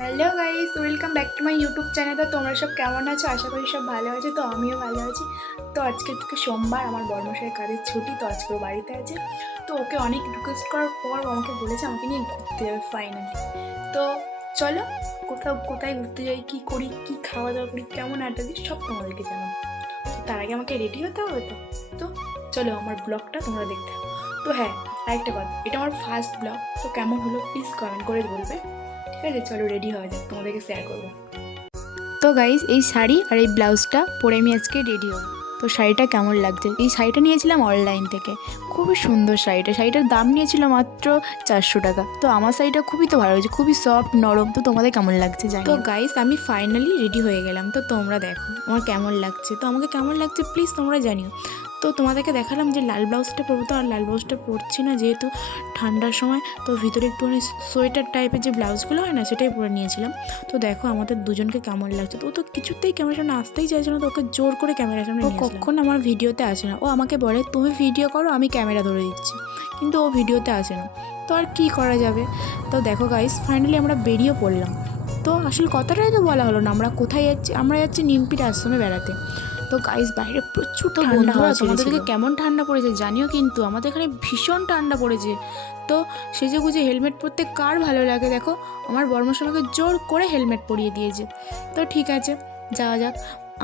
Hello guys, welcome back to my YouTube channel. তো তোমরা সব কেমন আছো? আশা করি সব ভালো আছে। তো আমিও ভালো আছি। তো আজকে থেকে সোমবার, আমার বর্মশাইয়ের কাজের ছুটি, তো আজকে ও বাড়িতে আছে। তো ওকে অনেক রিকোয়েস্ট করার পর আমাকে বলেছে আমাকে নিয়ে ঘুরতে যাবে ফাইনালি। তো চলো কোথায় ঘুরতে যাই, কী করি, কী খাওয়া দাওয়া করি, কেমন আড্ডা দিই, সব তোমাদেরকে জানাবো। তো তার আগে আমাকে রেডি হতে হবে। তো চলো আমার ব্লগটা তোমরা দেখতে হবে। তো হ্যাঁ, আরেকটা কথা, এটা আমার ফার্স্ট ব্লগ। তো কেমন হলো প্লিজ কমেন্ট করে বলবে। ঠিক আছে, চলো রেডি হয়ে যাক, তোমাদেরকে শেয়ার করবো। তো গাইস, এই শাড়ি আর এই ব্লাউজটা পরে আমি আজকে রেডি হব। তো শাড়িটা কেমন লাগছে? এই শাড়িটা নিয়েছিলাম অনলাইন থেকে। খুবই সুন্দর শাড়িটার দাম নিয়েছিল মাত্র 400 টাকা। তো আমার শাড়িটা খুবই তো ভালো হয়েছে, খুবই সফট নরম। তো তোমাদের কেমন লাগছে জানি। তো গাইস, আমি ফাইনালি রেডি হয়ে গেলাম। তো তোমরা দেখো আমার কেমন লাগছে। তো আমাকে কেমন লাগছে প্লিজ তোমরা জানিও। তো তোমাদেরকে দেখালাম যে লাল ব্লাউজটা পরবো। তো আর লাল ব্লাউজটা পরছি না, যেহেতু ঠান্ডার সময়। তো ভিতরে একটুখানি সোয়েটার টাইপের যে ব্লাউজগুলো হয় না, সেটাই পরে নিয়েছিলাম। তো দেখো আমাদের দুজনকে কেমন লাগছে। তো ও তো কিছুতেই ক্যামেরার সামনে আসতেই চাইছে না। তো ওকে জোর করে ক্যামেরার সামনে ও কখন আমার ভিডিওতে আসে না। ও আমাকে বলে তুমি ভিডিও করো, আমি ক্যামেরা ধরে দিচ্ছি, কিন্তু ও ভিডিওতে আসে না। তো আর কী করা যাবে। তো দেখো গাইস, ফাইনালি আমরা বেরিয়ে পড়লাম। তো আসলে কথাটাই তো বলা হলো না, আমরা কোথায় যাচ্ছি। আমরা যাচ্ছি নিমপির আশ্রমে বেড়াতে। তো গাইস, বাইরে প্রচুর ঠান্ডা। তোমাদেরকে কেমন ঠান্ডা পড়েছে জানিও, কিন্তু আমাদের এখানে ভীষণ ঠান্ডা পড়েছে। তো সেজে গুজে হেলমেট পরতে কার ভালো লাগে? দেখো আমার বর্মশ আমাকে জোর করে হেলমেট পরিয়ে দিয়েছে। তো ঠিক আছে, যাওয়া যাক।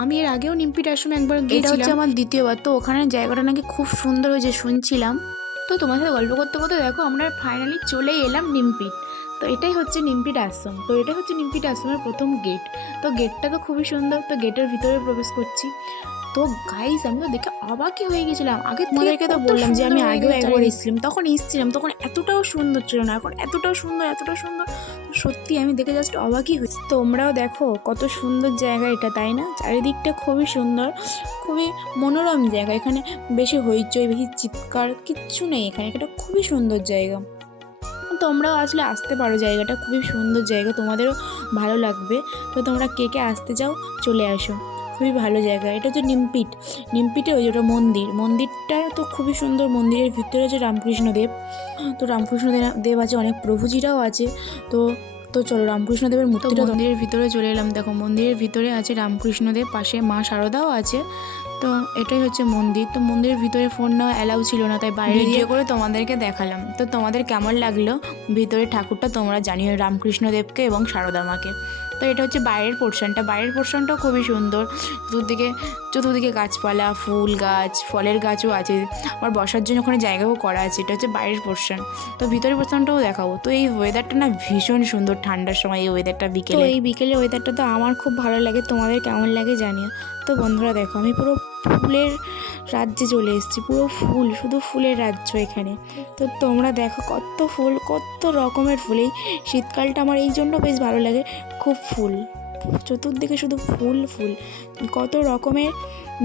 আমি এর আগেও নিমপিট আশ্রমে একবার গিয়েছিলাম, এটা হচ্ছে আমার দ্বিতীয়বার। তো ওখানে জায়গাটা নাকি খুব সুন্দর হয়েছে শুনছিলাম। তো তোমার সাথে গল্প করতে করতে দেখো আমরা ফাইনালি চলেই এলাম নিমপিট। তো এটাই হচ্ছে নিমপিট আশ্রম। তো এটা হচ্ছে নিমপিট আশ্রমের প্রথম গেট। তো গেটটা তো খুবই সুন্দর। তো গেটের ভিতরে প্রবেশ করছি। তো গাইস, আমি তো দেখে অবাকই হয়ে গেছিলাম। আগে তোমাদেরকে তো বললাম যে আমি আগেও একবার এসেছিলাম, তখন এতটাও সুন্দর ছিল না, এখন এতটাও সুন্দর। তো সত্যি আমি দেখে জাস্ট অবাকই হয়েছি। তোমরাও দেখো কত সুন্দর জায়গা এটা, তাই না? চারিদিকটা খুবই সুন্দর, খুবই মনোরম জায়গা। এখানে বেশি হইচই, বেশি চিৎকার কিচ্ছু নেই। এখানে একটা খুবই সুন্দর জায়গা। তোমরাও আসলে আসতে পারো, জায়গাটা খুবই সুন্দর জায়গা, তোমাদেরও ভালো লাগবে। তো তোমরা কে কে আসতে চাও চলে আসো, খুবই ভালো জায়গা। এটা হচ্ছে নিমপিটে ওই যেটা মন্দিরটা তো খুবই সুন্দর। মন্দিরের ভিতরে আছে রামকৃষ্ণদেব। তো রামকৃষ্ণদেব আছে, অনেক প্রভুজিরাও আছে। তো তো চলো রামকৃষ্ণদেবের মূর্তিটা মন্দিরের ভিতরে চলে এলাম। দেখো মন্দিরের ভিতরে আছে রামকৃষ্ণদেব, পাশে মা শারদাও আছে। তো এটাই হচ্ছে মন্দির। তো মন্দিরের ভিতরে ফোন নেওয়া অ্যালাউ ছিল না, তাই বাইরে ভিডিও করে তোমাদেরকে দেখালাম। তো তোমাদের কেমন লাগলো ভিতরে ঠাকুরটা তোমরা জানিও, রামকৃষ্ণদেবকে এবং শারদা মাকে। তো এটা হচ্ছে বাইরের পোর্শনটাও খুবই সুন্দর। চতুর্দিকে গাছপালা, ফুল গাছ, ফলের গাছও আছে। আবার বসার জন্য ওখানে জায়গাও করা আছে। এটা হচ্ছে বাইরের পোর্শন। তো ভিতরের পোর্শনটাও দেখাবো। তো এই ওয়েদারটা না ভীষণ সুন্দর ঠান্ডার সময় এই ওয়েদারটা, বিকেলে। তো এই বিকেলে ওয়েদারটা তো আমার খুব ভালো লাগে, তোমাদের কেমন লাগে জানিও। তো বন্ধুরা দেখো, আমি পুরো ফুলের রাজ্যে চলে এসেছি। পুরো ফুল, শুধু ফুলের রাজ্য এখানে। তো তোমরা দেখো কত ফুল, কত রকমের ফুল। এই শীতকালটা আমার এই জন্য বেশ ভালো লাগে, খুব ফুল, চতুর্দিকে শুধু ফুল ফুল, কত রকমের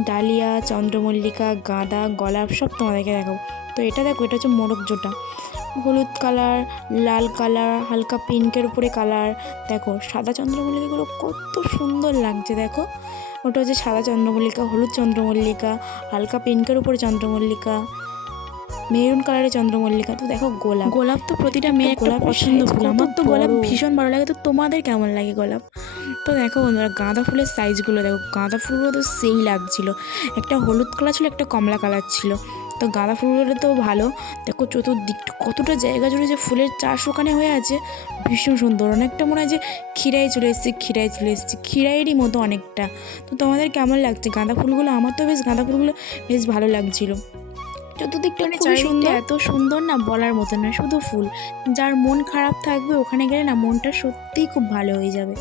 ডালিয়া, চন্দ্রমল্লিকা, গাঁদা, গোলাপ, সব তোমাদেরকে দেখাবো। তো এটা দেখো, এটা হচ্ছে মোরগ জোটা, হলুদ কালার, লাল কালার, হালকা পিঙ্কের উপরে কালার। দেখো সাদা চন্দ্রমল্লিকাগুলো কত সুন্দর লাগছে। দেখো ওটা হচ্ছে সাদা চন্দ্রমল্লিকা, হলুদ চন্দ্রমল্লিকা, হালকা পিঙ্কের উপরে চন্দ্রমল্লিকা, মেরুন কালারের চন্দ্রমল্লিকা। তো দেখো গোলাপ তো প্রতিটা মেয়ের গোলাপ পছন্দ ফুল। আমার তো গোলাপ ভীষণ ভালো লাগে। তো তোমাদের কেমন লাগে গোলাপ? তো দেখো বন্ধুরা, গাঁদা ফুলের সাইজগুলো দেখো। গাঁদা ফুলগুলো তো সেই লাগছিল। একটা হলুদ কালার ছিল, একটা কমলা কালার ছিল। তো গাঁদা ফুলগুলো তো ভালো। দেখো চতুর্দিকটা কতটা জায়গা জুড়ে যে ফুলের চাষ ওখানে হয়ে আছে, ভীষণ সুন্দর। অনেকটা মনে হয় যে ক্ষীরাই চলে এসেছি, ক্ষীরাইয়েরই মতো অনেকটা। তো তোমাদের কেমন লাগছে গাঁদা ফুলগুলো? আমার তো গাঁদা ফুলগুলো বেশ ভালো লাগছিল। চতুর্দিকটা খুবই সুন্দর, এত সুন্দর না বলার মতো না, শুধু ফুল। যার মন খারাপ থাকবে ওখানে গেলে না মনটা সত্যিই খুব ভালো হয়ে যাবে,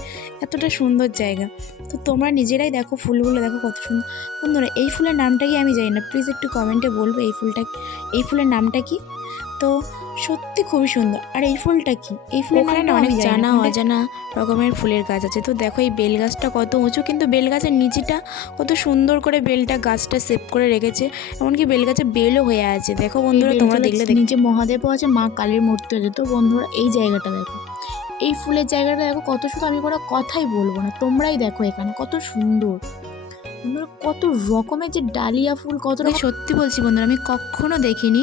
এতটা সুন্দর জায়গা। তো তোমরা নিজেরাই দেখো ফুলগুলো দেখো কত সুন্দর। বন্ধুরা, এই ফুলের নামটা কি আমি জানি না, প্লিজ একটু কমেন্টে বলবে এই ফুলের নামটা কি। তো সত্যি খুবই সুন্দর। আর এই ফুলটা কি? এই ফুলের নামটা অনেক জানা অজানা রকমের ফুলের গাছ আছে। তো দেখো এই বেল গাছটা কত উঁচু, কিন্তু বেল গাছের নিচেটা কত সুন্দর করে বেলটা গাছটা সেভ করে রেখেছে। এমনকি বেল গাছে বেলও হয়ে আছে। দেখো বন্ধুরা, তোমরা দেখলে নিচে মহাদেবও আছে, মা কালীর মূর্তি আছে। তো বন্ধুরা এই জায়গাটা দেখো, এই ফুলের জায়গাটা দেখো কত সুন্দর। আমি কোনো কথাই বলবো না, তোমরাই দেখো এখানে কত সুন্দর। বন্ধুরা কত রকমের যে ডালিয়া ফুল, কত রকম, সত্যি বলছি বন্ধুরা আমি কখনো দেখিনি।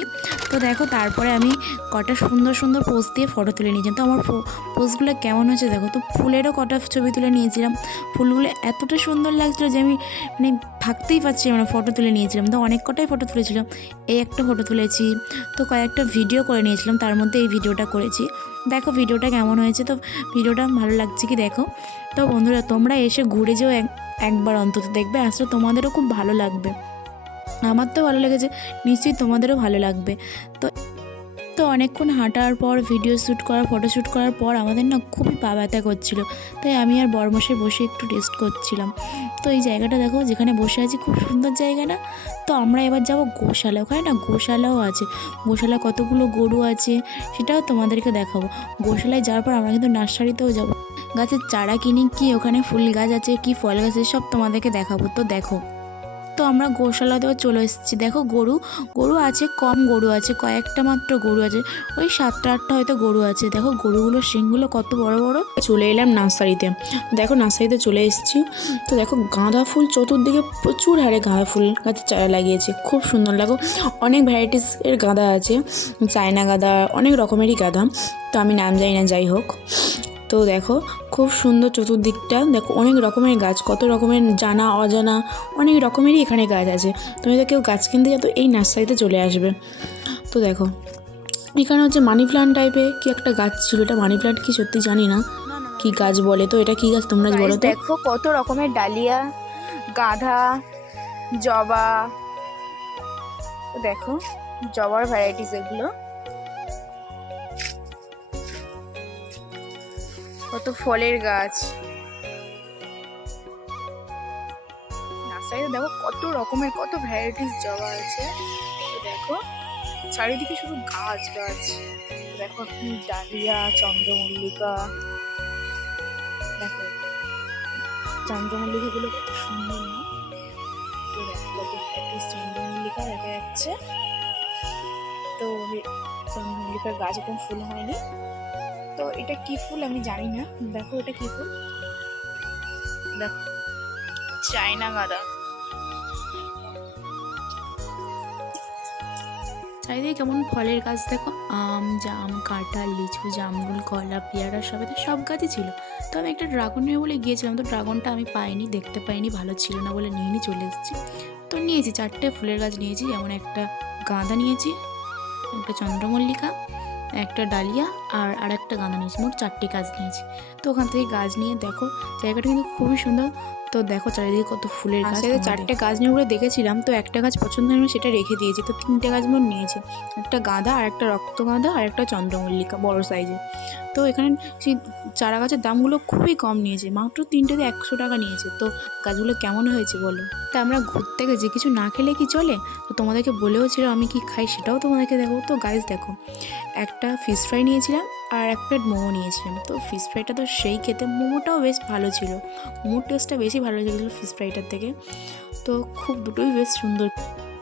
তো দেখো তারপরে আমি কটা সুন্দর সুন্দর পোজ দিয়ে ফটো তুলে নিয়েছিলাম। তো আমার পোজগুলো কেমন হয়েছে দেখো। তো ফুলেরও কটা ছবি তুলে নিয়েছিলাম, ফুলগুলো এতটা সুন্দর লাগছিলো যে আমি মানে থাকতেই পারছি, মানে ফটো তুলে নিয়েছিলাম। তো অনেক কটাই ফটো তুলেছিলাম, এই একটা ফটো তুলেছি, তো কয়েকটা ভিডিও করে নিয়েছিলাম, তার মধ্যে এই ভিডিওটা করেছি। দেখো ভিডিওটা কেমন হয়েছে, তো ভিডিওটা ভালো লাগছে কি দেখো। তো বন্ধুরা তোমরা এসে ঘুরে যেও একবার অন্তত, দেখবে আসলে তোমাদেরও খুব ভালো লাগবে। আমার তো ভালো লেগেছে, নিশ্চয়ই তোমাদেরও ভালো লাগবে। তো তো অনেকক্ষণ হাঁটার পর, ভিডিও শ্যুট করার, ফটো শ্যুট করার পর আমাদের না খুবই পা ব্যথা করছিল। তাই আমি আর বরমশাই বসে একটু রেস্ট করছিলাম। তো এই জায়গাটা দেখো যেখানে বসে আছি, খুব সুন্দর জায়গা না। তো আমরা এবার যাব গোশালা, ওখানে না গোশালাও আছে, গোশালা কতগুলো গরু আছে সেটাও তোমাদেরকে দেখাবো। গোশালায় যাওয়ার পর আমরা কিন্তু নার্সারিতেও যাব, গাছের চারা কিনে কি ওখানে ফুল গাছ আছে কি ফল গাছ আছে সব তোমাদেরকে দেখাবো। তো দেখো, তো আমরা গোশালাতেও চলে এসেছি। দেখো গরু আছে, কম গরু আছে, কয়েকটা মাত্র গরু আছে, ওই 7-8টা হয়তো গরু আছে। দেখো গরুগুলোর শিংগুলো কত বড় বড়। চলে এলাম নার্সারিতে, দেখো নার্সারিতে চলে এসেছি। তো দেখো গাঁদা ফুল চতুর্দিকে প্রচুর হারে গাঁদা ফুল গাছের চারা লাগিয়েছে, খুব সুন্দর। দেখো অনেক ভ্যারাইটিসের গাঁদা আছে, চায়না গাঁদা, অনেক রকমেরই গাঁদা, তো আমি নাম জানি না, যাই হোক। তো দেখো খুব সুন্দর চতুর্দিকটা, দেখো অনেক রকমের গাছ, কত রকমের জানা অজানা অনেক রকমেরই এখানে গাছ আছে। তুমি তো কেউ গাছ কিনতে যাও তো এই নার্সারিতে চলে আসবে। তো দেখো এখানে হচ্ছে মানি প্লান্ট টাইপের কি একটা গাছ ছিল, এটা মানি প্লান্ট কি সত্যি জানি না, কি গাছ বলে। তো এটা কি গাছ তোমরা বলো তো। দেখো কত রকমের ডালিয়া, গাঁদা, জবা, দেখো জবার ভ্যারাইটিস এগুলো, কত ফলের গাছ। নার্সারিতে দেখো কত রকমের, কত ভ্যারাইটিস জবা আছে। তো দেখো চারিদিকে শুধু গাছ গাছ। দেখো ডালিয়া, চন্দ্রমল্লিকা, দেখো চন্দ্রমল্লিকাগুলো কত সুন্দর না। তো দেখো কত ভ্যারাইটিস চন্দ্রমল্লিকা দেখা যাচ্ছে। তো চন্দ্রমল্লিকার গাছ এখন ফুল হয়নি। তো এটা কি ফুল আমি জানি না, দেখো এটা কি ফুল, দেখো চায়না গাঁদা। চারিদিকে কেমন ফলের গাছ দেখো, আম, জাম, কাঁঠাল, লিচু, জামরুল, কলা, পেয়ারা, সব গাছই ছিল। তো আমি একটা ড্রাগন নিয়ে বলে গিয়েছিলাম, তো ড্রাগনটা আমি পাইনি, দেখতে পাইনি, ভালো ছিল না বলে নিয়ে চলে এসেছি। তো নিয়েছি 4টে ফুলের গাছ নিয়েছি, যেমন একটা গাঁদা নিয়েছি, একটা চন্দ্রমল্লিকা, একটা ডালিয়া আর একটা গাঁদা নিয়েছি, মোট 4টে গাছ নিয়েছি। তো ওখান থেকে গাছ নিয়ে দেখো জায়গাটা কিন্তু খুবই সুন্দর। তো দেখো চারিদিকে কত ফুলের গাছ, 4টে গাছ নিয়ে বলে দেখেছিলাম, তো একটা গাছ পছন্দ হয়নি সেটা রেখে দিয়েছি। তো 3টে গাছ মোট নিয়েছি, একটা গাঁদা আর একটা রক্ত গাঁদা আর একটা চন্দ্রমল্লিকা বড় সাইজে। তো এখানে সেই চারা গাছের দামগুলো খুবই কম নিয়েছে, মাত্র 3টেতে 100 টাকা নিয়েছে। তো গাছগুলো কেমন হয়েছে বলো। তা আমরা ঘুরতে গেছি, কিছু না খেলে কি চলে। তো তোমাদেরকে বলেও ছিল আমি কি খাই সেটাও তোমাদেরকে দেখো। তো গাইস দেখো একটা ফিশ ফ্রাই নিয়েছিলাম আর এক প্লেট মোমো নিয়েছিলাম। তো ফিশ ফ্রাইটা তো সেই খেতে, মোমোটাও বেশ ভালো ছিল, মোমোর টেস্টটা বেশি ভালো লেগেছিলো ফিশ ফ্রাইটার থেকে। তো খুব দুটোই বেশ সুন্দর।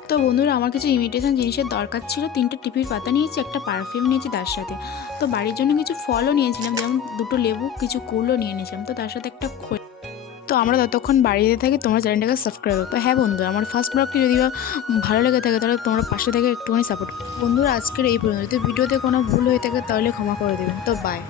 তো বন্ধুরা আমার কিছু ইমিটেশন জিনিসের দরকার ছিল, 3টে টিপির পাতা নিয়েছি, একটা পারফিউম নিয়েছি তার সাথে। তো বাড়ির জন্য কিছু ফলও নিয়েছিলাম, যেমন 2টো লেবু, কিছু কুলও নিয়ে নিয়েছিলাম। তো তার সাথে একটা খই। তো আমরা ততক্ষণ বাড়িতে থাকি, তোমরা চ্যানেলটাকে সাবস্ক্রাইব করো। তো হ্যাঁ বন্ধু, আমার ফার্স্ট ব্লগটি যদি ভালো লেগে থাকে তাহলে তোমরা পাশে থেকে একটুখানি সাপোর্ট করো। বন্ধুরা আজকের এই পর্যন্ত, যদি ভিডিওতে কোনো ভুল হয়ে থাকে তাহলে ক্ষমা করে দেবেন। তো বাই।